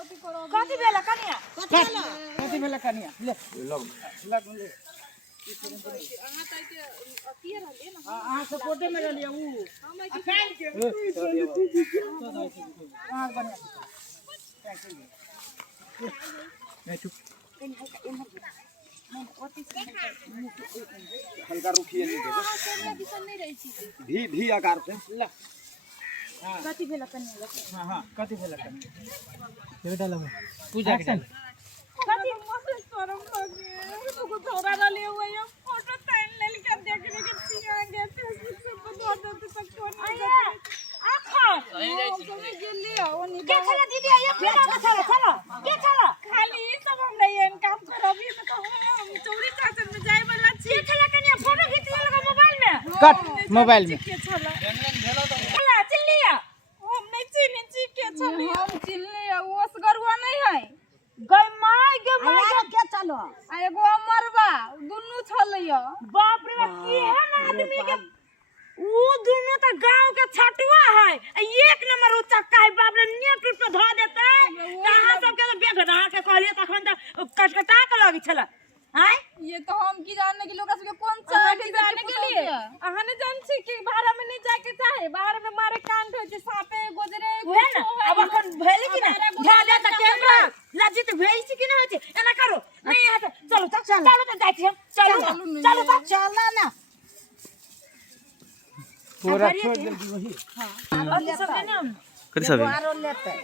कथी भेला कनिया कथी भेला कनिया ले लग ले अहाँ त के अथिए रहलिए न अहाँ सपोर्टे में रहलिए ऊ हम अखान के हां बढ़िया मैं चुप हल्का रुकिए नहीं दे नहीं रही छी भी आकार से ला कथी भेला कनिया हां हां कथी भेला कनिया बेटा लगा पूजा के कथी मस्त शरम लगे तो थोड़ा रहले हुए ये फोटो तान लेल के देखने के छिया गए फेसबुक से बता देते तक कौन आखा समय गेली ओनी के छला दीदी ये फेरा के छला चलो के छला खाली सब हमरा ये काम करबी त हम चौरी शासन में जाय वाला छी के छला कनिया फोटो खींच लगा मोबाइल में कट मोबाइल में के छला चला चिल्लिया हम नहीं चिन्ह छी के छली हम चिल्लिया ओस गरुआ नहीं है गय माय के चलो आ एगो अमरबा दुनु छलैया बाप रे की है ना आदमी के ऊ दुनु त गांव के छटुआ है एक नंबर ऊ चक्का है बाप रे नेट पे ध देता है कहां सब के बेग रहा के कहलिए तखन त कटकटा के लगी छला हैं ये तो हम की जानने के लोग के कौन सा है जाने के लिए अहाँ ने जान छी कि बाहर में नहीं जाके चाहे बाहर में मारे कांड होय छै सांपे गोजरे है ना अब अखन भेली कि ना ध्यान दे त कैमरा लज्जित भेई छी कि ना होय छै एना करो नहीं है चलो चलो चलो त जाई छी हम चलो चलो त चलना ना पूरा छोड़ जल्दी वही हां और सब ने हम कर सब आरो लेते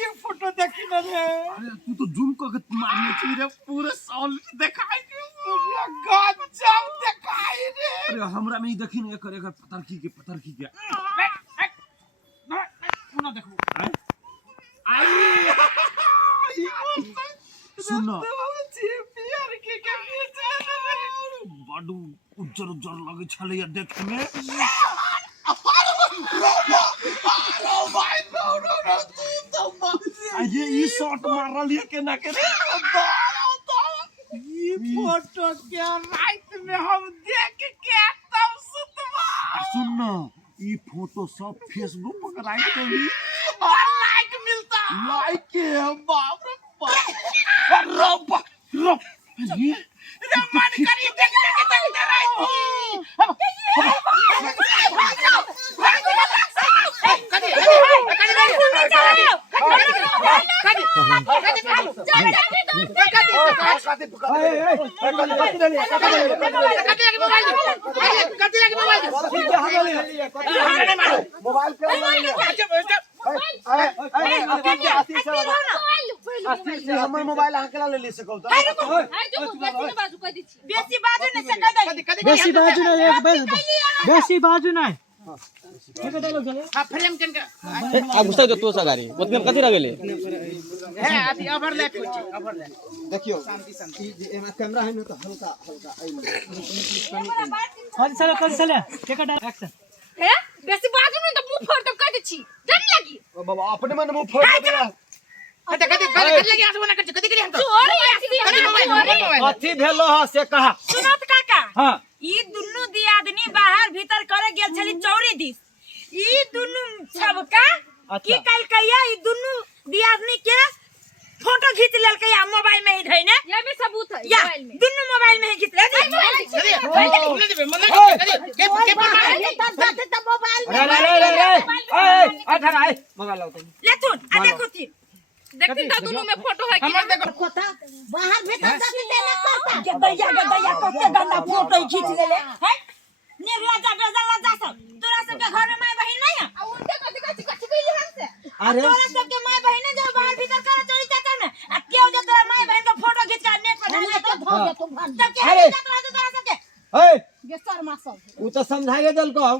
ये फोटो देखी ना रे अरे तू तो जूम करके मारने चाहिए रे पूरे सॉलिड दिखाई दे पूरा गजब दिखाई रे अरे हमरा में ही देखी ना एकर एकर पतरकी के सुना देखो आई सुनो प्यार के बड़ू उज्जर उज्जर लगे छले देखे में ये ई शॉट मार रही के ना के ये फोटो क्या रात में हम देख के तब सुतवा सुन ना ई फोटो सब फेसबुक पर राइट करी और लाइक मिलता लाइक के बाप रे बाप रब ये मन करी देखने के देखते रही हमर मोबाइल अकेला ले सको त बेसी बाजू नहीं से कह दे बेसी बाजू ना एक बेसी बाजू ना ठीक है डायलॉग चले हां फ्रेम कन का आ घुसा दो तो सगारी ओतने कथि रह गेले है अभी ओवरलैप हो छै ओवरलैप देखियो शांति एमा कैमरा है न तो हल्का हल्का कौन चले ठीक है एक्शन ए बेसी बाजू नहीं तो मुंह फोड़ के कह दे छी डर लगी ओ बाबा अपने मन मुंह फोड़ दे कथि लगी आंसू ना कर कथि करी हम तो चोरी ऐसी कथि भेलो ह से कहा सुनत काका हां ई दुनु दियादनी बाहर भीतर करे गेल छली चौरी दिस ई दुनु सबका की कल कहिया ई दुनु दियादनी के फोटो खींच लेल के या मोबाइल में ही धइने ये भी सबूत है मोबाइल में दुनु मोबाइल में ही खींच ले के मोबाइल मोबाइल लाओ तुम ले तू आ देखो थी देखती तो दुनु में फोटो है कि देखो कोता बाहर भीतर जाके देना करता गदैया कते गंदा फोटो खींच लेले हैं निर्लज्जा बेलज्जा सब तोरा सब के घर में माय बहिन नहीं है आ उनके कथि कइले हमसे अरे तोरा सब के माय बहिन जो बाहर भीतर करे चोरी चाचा में आ केओ जे तोरा माय बहिन के फोटो खींच के नेट पर डाल दे तो दे तू तब के तोरा सब के ए गे शर्मा सब उ तो समझाइए दल को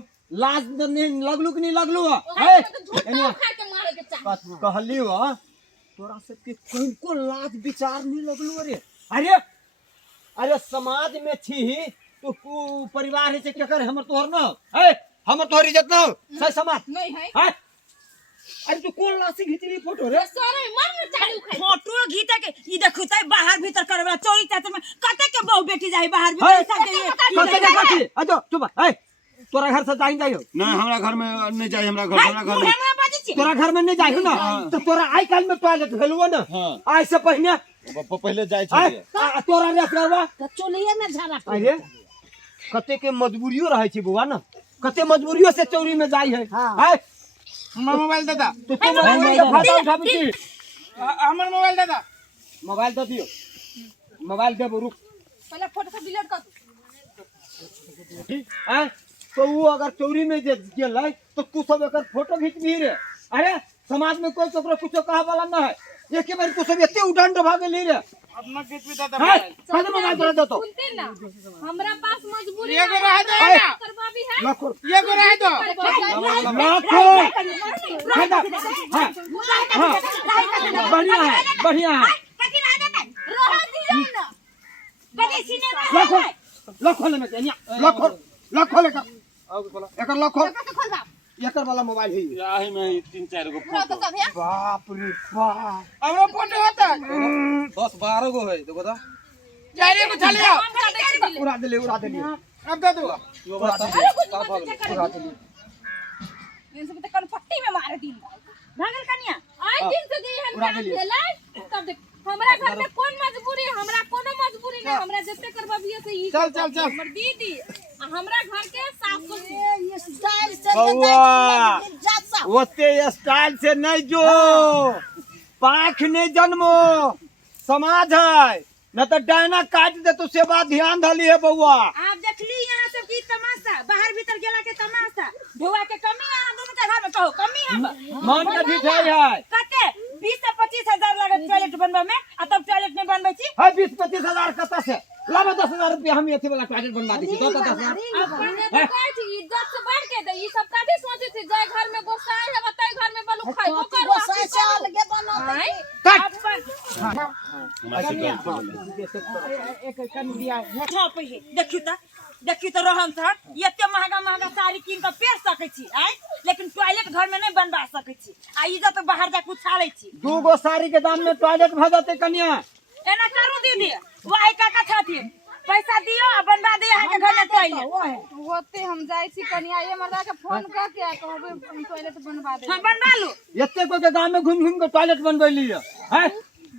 लाज नहीं लगलू कि नहीं लगलू ए झूठा खा के मारे के चाह कहली हो तोरा सबके कोन लाज विचार नहीं लगलू अरे अरे समाज में छी तो परिवार है से केकर हमर तोहर न है हमर तोहर इज्जत न सही समाज नहीं है अरे तू कौन लासी घिचली फोटो रे सारे मन चालू खाई फोटो घीचा के ई देखू त बाहर भीतर करबा चोरी चातर में कते के बहु बेटी जाई बाहर भीतर सब कते के कथी अजो चुप ए तोरा घर से जाई जाइयो नहीं हमरा घर में नहीं जाए हमरा घर में तोरा घर में नहीं जाइयो ना तो तोरा आई काल में टॉयलेट भेलुओ ना आई से पहले पहले जाए छे तोरा रे करवा त चोलिए में झाड़ा अरे कते के मजबूरियो रहे छी बुआ ना कते मजबूरियो से चोरी में जाई है हां हमर मोबाइल दादा तो मोबाइल में फाटा उठाबी छी हमर मोबाइल दादा मोबाइल दे दियो मोबाइल दे रुक पहले फोटो सब डिलीट कर हैं तो वो अगर चोरी में जे गेलै तो तू सब एकर फोटो खींचबी रे अरे समाज में कोई तोरा कुछ कहा वाला ना है एक बार तू सब एते उडंड भागे ली रे अपना किस भी दादा कदम मोबाइल तोरा दे तो सुनते ना हमरा पास मजबूरी ये ना को रह दो है। ना करवा भी है लाखो ये को रह दो लाखो हां बढ़िया है कथि रह देतै रह दियो ना कथि सिनेमा लाखो लाखो ले में लाखो ले का एकर लाखो कैसे खोलबा एकर वाला मोबाइल है यही में 3-4 गो पूरा तो सब है बाप रे बाप हमरा फोटो होता 10-12 गो है देखो तो जाने को चलियो उड़ा दे अब दे दो अरे कुछ मत चेक उड़ा कर दे इन सब तो कन पट्टी में मार दी भागल कनिया आज दिन से दी हम उड़ा काम देलियै। भेलै तब देख हमरा घर में कौन मजबूरी है हमरा कोनो मजबूरी नहीं हमरा जते करबा भी से ई चल। हमर दीदी आ हमरा घर के सास ये स्टाइल से बउआ ओते स्टाइल से नहीं जो पाख ने जन्मो समाज है न तो डायना काट दे तो से बात ध्यान धली है बउआ आप देखली यहाँ सब की तमाशा बाहर भीतर गेला के तमाशा धोआ के कमी यहाँ दोनों के घर में कहो कमी हम मन के ढिठाई है कते 20 से 25 हजार लागत टॉयलेट बनबे में आ तब टॉयलेट में बनबै छी है 20-25 हजार कत से लाबो 10,000 रुपया हम एथे वाला टॉयलेट बनवा दी छी तो 10,000 अपने तो कहै छी इज्जत से बढ़ के दे ई सब काहे सोचे छी जाय घर में गोसाई है बताई घर में बलु खाई वो करो गोसाई से अलगे बनाते देखियो त रहन सर एते महंगा साड़ी कीन के पेर सकै छी आइ लेकिन टॉयलेट घर में नहीं बनवा सकै छी आ इज्जत बाहर जा के उछालै छी 2 गो साड़ी के दाम में टॉयलेट भ जाते कन्या एना करू दीदी वाई काका छथिन पैसा दियो आ बनवा दे यहाँ के घर में टॉयलेट होते हम जाय छी कनिया ये मर्दा के फोन क के कहबे टॉयलेट बनवा दे हां बनवा लो एते को के गांव में घूम के टॉयलेट बनवैली है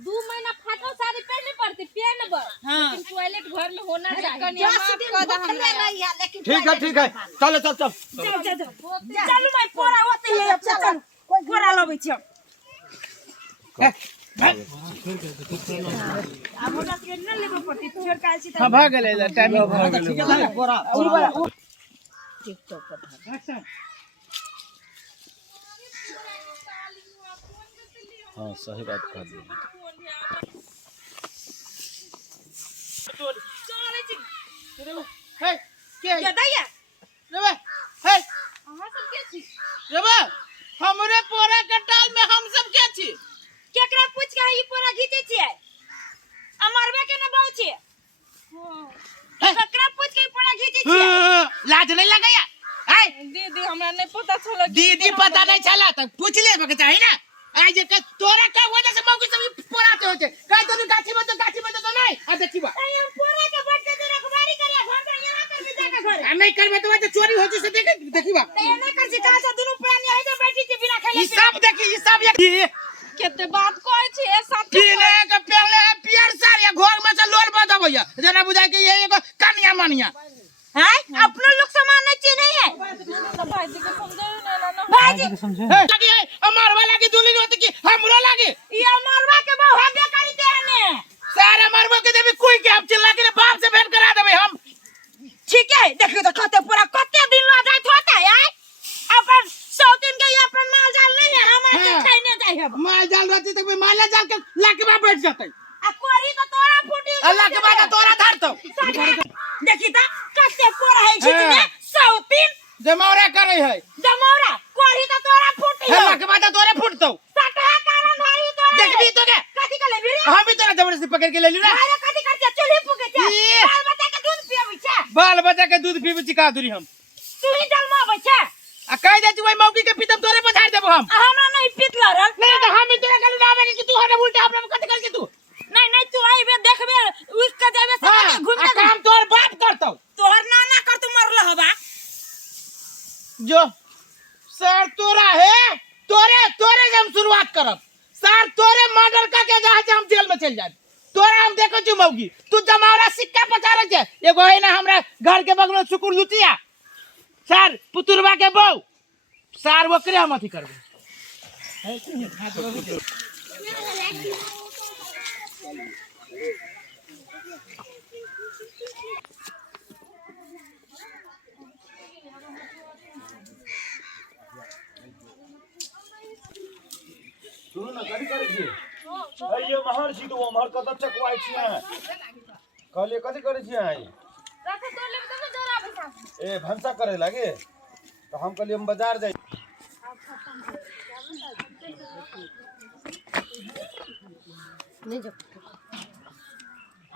2 महीना फाटल साड़ी पहनने पड़ती पहनब लेकिन टॉयलेट घर में होना चाहिए कनिया माफ कर दे हमरा ठीक है चलो चल चलू मैं पोरा ओते ले चल पोरा लबै छी अब हमरा के न लेबो पड़ती फेर काल छी त भाग गेले टाइम भाग गेले ठीक है बोरा हां सही बात कर दी चले छी हे के के दैया रे हे अहाँ सब के छी रे हमरे पोरा कटाल में हम सब के छी केकरा पूछ के ई पोरा घीचे छियै अमरबे के न बहु छी केकरा पूछ के ई पोरा घीचे छियै लाज नहीं लगैया है दीदी हमरा नहीं पता चला दीदी पता नहीं चला तो पूछ ले बके चाहिए ना आज के तोरा का वजह से मौकी सब पोराते होते का तो गाछी में तो नहीं आ देखी बा हम पोरा के बैठ के रखवारी करे घर में यहाँ कर भी जाके घर नहीं करबे तो वजह चोरी होती से देखी बा एना कर छी का से दुनु प्राणी आई जे बैठी छी बिना खेले ई सब देखी ई सब एक केते बात कहै छी ए सब पीने के पहले पियर सार या घर में से लोल बताबैया जना बुझाय के ये एगो कन्या मनिया हैं अपनो लोग समान नहीं चिन्ह है भाई जी के समझे ना ना भाईजी लगी है हमार वाला की दुल्हन होती की हमरो लागे ये मरवा के बहु हबे करी देने सारा मरबो के देबे कोई के हम चिल्ला के बाप से भेंट करा देबे हम ठीक है देखियो तो कते पूरा कते दिन ला जात होता है अपन 100 दिन के ये अपन माल जाल नहीं है हमारे के खाने जाय है माल जाल रहती तक माला जाल के लाके बा बैठ जाते आ कोरी तो तोरा फूटी अल्लाह के बाद तोरा धरतो देखी त कते पोरा है खींचने 100 दिन जमौरा करे है जमौरा कोरी तो तोरा फूटी है अल्लाह के बाद तोरे फुटतो सटा कारण धारी तोरा देखबी तो के कथि के लेबी रे हम भी तोरा जबरदस्ती पकड़ के ले ली रे अरे कथि करते चूल्ही फूके छे ई। बाल बच्चा के दूध पियाबै छे बाल बच्चा के दूध पीबे चिका दूरी हम तू ही जलमाबै छे आ कह दे तू मौकी के पीतम तोरे पछाड़ देबो हम हमरा नहीं नहीं पिटला रे नहीं तो हम तोरा कल ना आवे कि तू हने उल्टा अपना कट करके तू नहीं नहीं तू आइबे देखबे उसका जाबे से घूम के काम तोर बाप करतौ तोहर नाना कर तू मरल हबा जो सर तोरा है तोरे तोरे से हम शुरुआत करब सर तोरे मर्डर करके जहां से हम जेल में चल जाए तोरा हम देखो छु मौगी तू जमावरा सिक्का पचारे छे एगो है ना हमरा घर के बगल में सुकुर लुटिया सर पुतुरवा के बहू सर ओकरे हम अथी करबे सुनो ना कथी करे छी ये महर छी तो महर कत चकवाई छी कहलिए कथी करे छी रख तो ले तो जरा बैठा ए भंसा करे लागे तो हम कहलिए हम बाजार जाई नहीं जो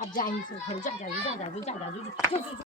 अब जाई से घर जा जा